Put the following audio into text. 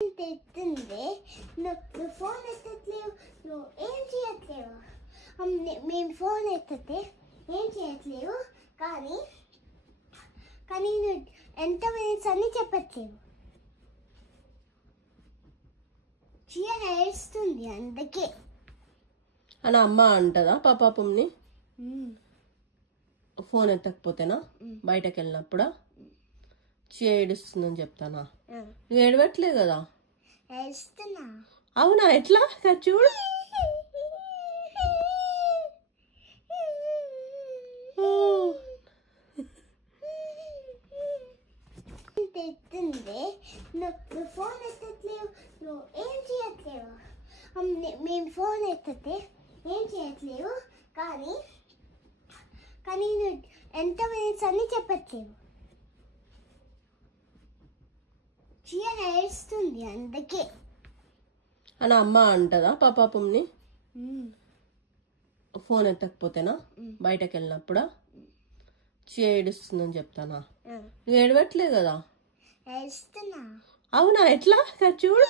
తెస్తుంది నువ్వు ఫోన్ ఎత్తట్లేవు, నువ్వు ఏం చేయట్లేవు. మేము ఫోన్ ఎత్తితే ఏం చేయట్లేవు, కానీ నువ్వు ఎంత మినిట్స్ అని చెప్పట్లేవు. చీర వేస్తుంది అందుకే అని అమ్మ అంటదా పాపని. ఫోన్ ఎత్తకపోతేనా బయటకు వెళ్ళినప్పుడా ఏడుస్తుందని చెప్తానా? నువ్వు ఏడవట్లే కదా. అవునా? ఎట్లా చూడు. తెస్తుంది నువ్వు ఫోన్ ఎత్తట్లేవు, నువ్వు ఏం చేయట్లేవు. మేము ఫోన్ ఎత్తితే ఏం చేయట్లేవు, కానీ నువ్వు ఎంత మినిట్స్ అని చెప్పట్లేవు. చీర వేస్తుంది అందుకే అని అమ్మ అంటదా పాపని. ఫోన్ ఎత్తకపోతేనా బయటకు వెళ్ళినప్పుడా ఏడుస్తుందని చెప్తానా? నువ్వు ఏడవట్లే కదా. వేస్తున్నా. అవునా? ఎట్లా చూడు.